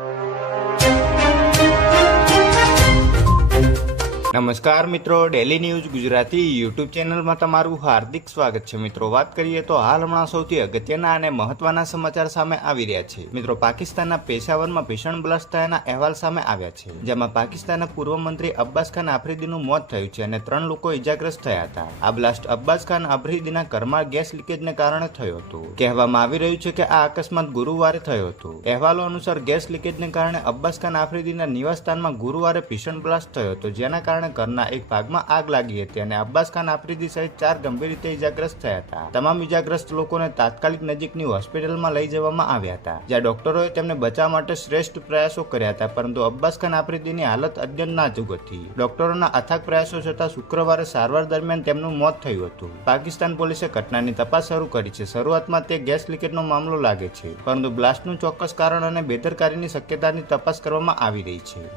you. નમસ્કાર મિત્રો daily news Gujarati YouTube ચેનલમાં તમારું હાર્દિક સ્વાગત છે. મિત્રો, વાત કરીએ તો હાલ હમણાં સૌથી અગત્યના અને મહત્વના સમાચાર સામે આવી રહ્યા છે. મિત્રો, પાકિસ્તાનના પેશાવરમાં ભીષણ બ્લાસ્ટ થયાના અહેવાલ સામે આવ્યા છે, જેમાં પાકિસ્તાનના પૂર્વ મંત્રી અબ્બાસ ખાન આફ્રિદીનું મોત થયું છે અને ત્રણ લોકો ઇજાગ્રસ્ત થયા હતા. આ બ્લાસ્ટ અબ્બાસ ખાન આફ્રીદીના ઘરમાં ગેસ લીકેજને કારણે થયો હતો. કહેવામાં આવી રહ્યું છે કે આ અકસ્માત ગુરુવારે થયો હતો. અહેવાલો અનુસાર ગેસ લીકેજને કારણે અબ્બાસ ખાન આફ્રિદીના નિવાસસ્થાનમાં ગુરુવારે ભીષણ બ્લાસ્ટ થયો હતો, જેના કારણે ઘરના એક ભાગમાં આગ લાગી હતી અને અબ્બાસ ખાન આફ્રિદી સહિત ચાર ગંભીર રીતે ઇજાગ્રસ્ત થયા હતા. તમામ ઇજાગ્રસ્ત લોકોને તાત્કાલિક નજીકની હોસ્પિટલમાં લઈ જવામાં આવ્યા હતા, જ્યાં ડોક્ટરોએ તેમને બચાવવા માટે શ્રેષ્ઠ પ્રયાસો કર્યા હતા, પરંતુ અબ્બાસ ખાન આફ્રિદીની હાલત અત્યંત નાજુક હતી. ડોક્ટરોના અથાગ પ્રયાસો છતાં શુક્રવારે સારવાર દરમિયાન તેમનું મોત થયું હતું. પાકિસ્તાન પોલીસે ઘટનાની તપાસ શરૂ કરી છે. શરૂઆતમાં તે ગેસ લીકેજનો મામલો લાગે છે, પરંતુ બ્લાસ્ટનું ચોક્કસ કારણ અને બેદરકારીની શક્યતાની તપાસ કરવામાં આવી રહી છે.